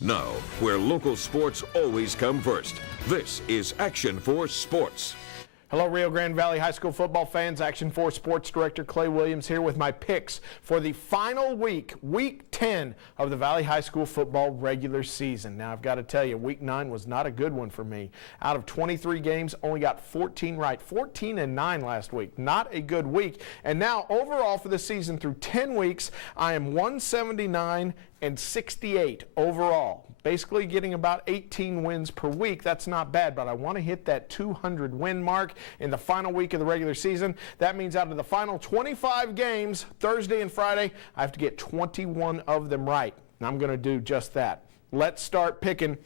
Now, where local sports always come first, this is Action 4 Sports. Hello, Rio Grande Valley High School football fans. Action 4 Sports Director Clay Williams here with my picks for the final week, Week 10 of the Valley High School football regular season. Now, I've got to tell you, Week 9 was not a good one for me. Out of 23 games, only got 14 right. 14-9 last week. Not a good week. And now, overall for the season through 10 weeks, I am 179-68 overall. Basically getting about 18 wins per week. That's not bad, but I want to hit that 200 win mark in the final week of the regular season. That means out of the final 25 games, Thursday and Friday, I have to get 21 of them right. And I'm going to do just that. Let's start picking.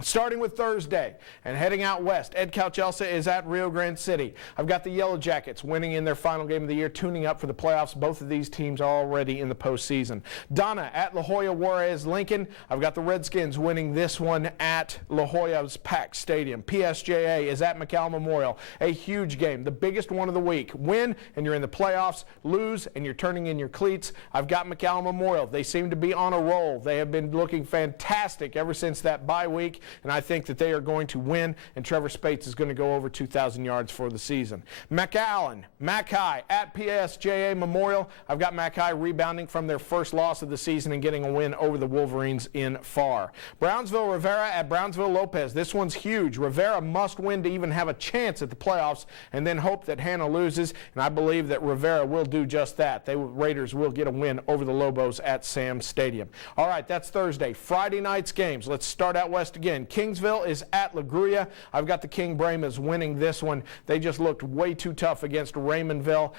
Starting with Thursday and heading out west, Ed Calchelsa is at Rio Grande City. I've got the Yellow Jackets winning in their final game of the year, tuning up for the playoffs. Both of these teams are already in the postseason. Donna at La Jolla Juarez Lincoln. I've got the Redskins winning this one at La Jolla's packed stadium. PSJA is at McAllen Memorial. A huge game, the biggest one of the week. Win and you're in the playoffs. Lose and you're turning in your cleats. I've got McAllen Memorial. They seem to be on a roll. They have been looking fantastic ever since that bye week. And I think that they are going to win, and Trevor Spates is going to go over 2,000 yards for the season. McAllen, Mackay at PSJA Memorial. I've got Mackay rebounding from their first loss of the season and getting a win over the Wolverines in Farr. Brownsville Rivera at Brownsville Lopez. This one's huge. Rivera must win to even have a chance at the playoffs, and then hope that Hannah loses, and I believe that Rivera will do just that. The Raiders will get a win over the Lobos at Sam's Stadium. All right, that's Thursday. Friday night's games. Let's start out west again. Kingsville is at La Gruya. I've got the King Brahmas winning this one. They just looked way too tough against Raymondville.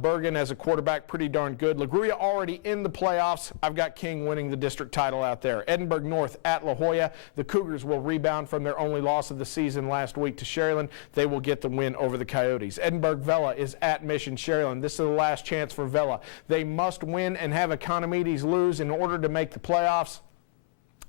Bergen as a quarterback, pretty darn good. La Gruya already in the playoffs. I've got King winning the district title out there. Edinburgh North at La Jolla. The Cougars will rebound from their only loss of the season last week to Sharyland. They will get the win over the Coyotes. Edinburgh Vela is at Mission Sharyland. This is the last chance for Vela. They must win and have Economides lose in order to make the playoffs.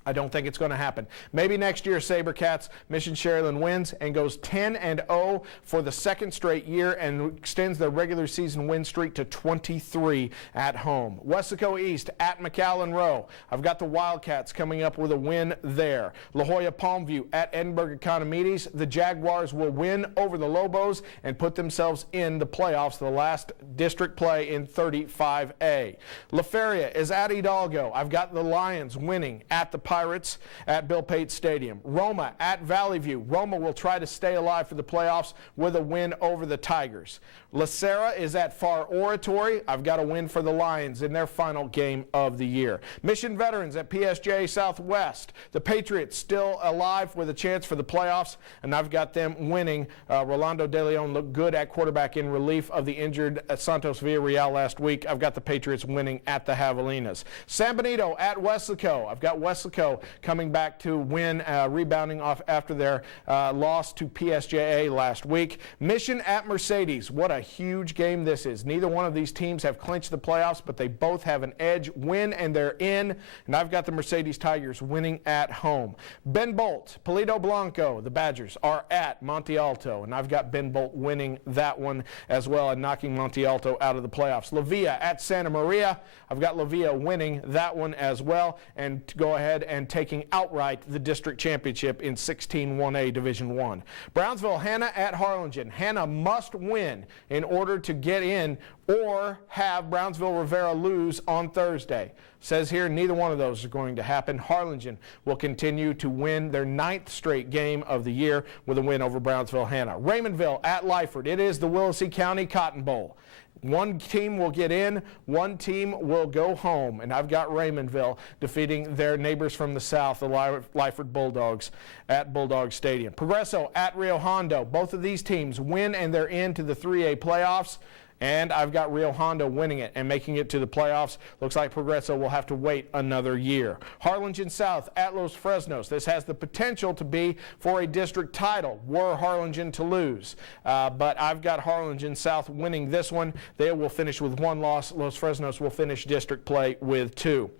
I don't think it's going to happen. Maybe next year, SaberCats, Mission Sharyland wins and goes 10-0 for the second straight year and extends their regular season win streak to 23 at home. Weslaco East at McAllen Row. I've got the Wildcats coming up with a win there. La Jolla Palmview at Edinburgh Economides. The Jaguars will win over the Lobos and put themselves in the playoffs, the last district play in 35A. La Feria is at Hidalgo. I've got the Lions winning at the Pirates at Bill Pate Stadium. Roma at Valley View. Roma will try to stay alive for the playoffs with a win over the Tigers. La Serra is at Farr Oratory. I've got a win for the Lions in their final game of the year. Mission Veterans at PSJ Southwest. The Patriots still alive with a chance for the playoffs, and I've got them winning. Rolando De Leon looked good at quarterback in relief of the injured Santos Villarreal last week. I've got the Patriots winning at the Javelinas. San Benito at Weslaco. I've got Weslaco coming back to win, rebounding off after their loss to PSJA last week. Mission at Mercedes. What a huge game this is. Neither one of these teams have clinched the playoffs, but they both have an edge. Win and they're in, and I've got the Mercedes Tigers winning at home. Ben Bolt, Polito Blanco, the Badgers are at Monte Alto, and I've got Ben Bolt winning that one as well and knocking Monte Alto out of the playoffs. La Villa at Santa Maria. I've got La Villa winning that one as well, and to go ahead and taking outright the district championship in 16-1A Division 1. Brownsville Hannah at Harlingen. Hannah must win in order to get in or have Brownsville Rivera lose on Thursday. Says here neither one of those are going to happen. Harlingen will continue to win their 9th straight game of the year with a win over Brownsville Hannah. Raymondville at Lyford. It is the Willacy County Cotton Bowl. One team will get in, one team will go home, and I've got Raymondville defeating their neighbors from the south, the Lyford Bulldogs, at Bulldog Stadium. Progresso at Rio Hondo. Both of these teams win, and they're into the 3A playoffs. And I've got Rio Hondo winning it and making it to the playoffs. Looks like Progresso will have to wait another year. Harlingen South at Los Fresnos. This has the potential to be for a district title were Harlingen to lose. But I've got Harlingen South winning this one. They will finish with one loss. Los Fresnos will finish district play with 2.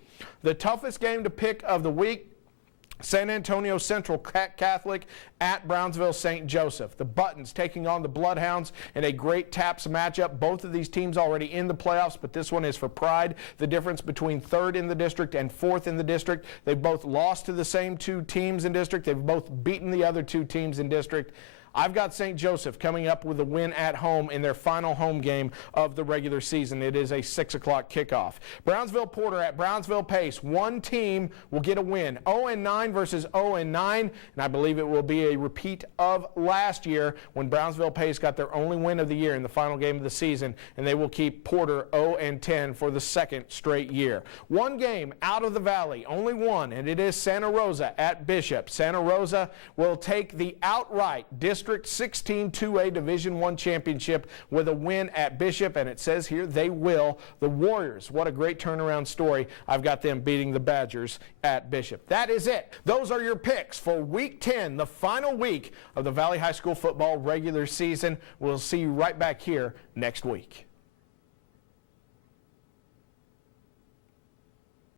The toughest game to pick of the week, San Antonio Central Catholic at Brownsville St. Joseph. The Buttons taking on the Bloodhounds in a great TAPS matchup. Both of these teams already in the playoffs, but this one is for pride. The difference between third in the district and fourth in the district. They've both lost to the same two teams in district. They've both beaten the other two teams in district. I've got St. Joseph coming up with a win at home in their final home game of the regular season. It is a 6 o'clock kickoff. Brownsville Porter at Brownsville Pace. One team will get a win. 0-9 versus 0-9, and I believe it will be a repeat of last year when Brownsville Pace got their only win of the year in the final game of the season, and they will keep Porter 0-10 for the second straight year. One game out of the Valley, only one, and it is Santa Rosa at Bishop. Santa Rosa will take the outright District 16 2A Division I championship with a win at Bishop, and it says here they will. The Warriors, what a great turnaround story. I've got them beating the Badgers at Bishop. That is it. Those are your picks for Week 10, the final week of the Valley High School football regular season. We'll see you right back here next week.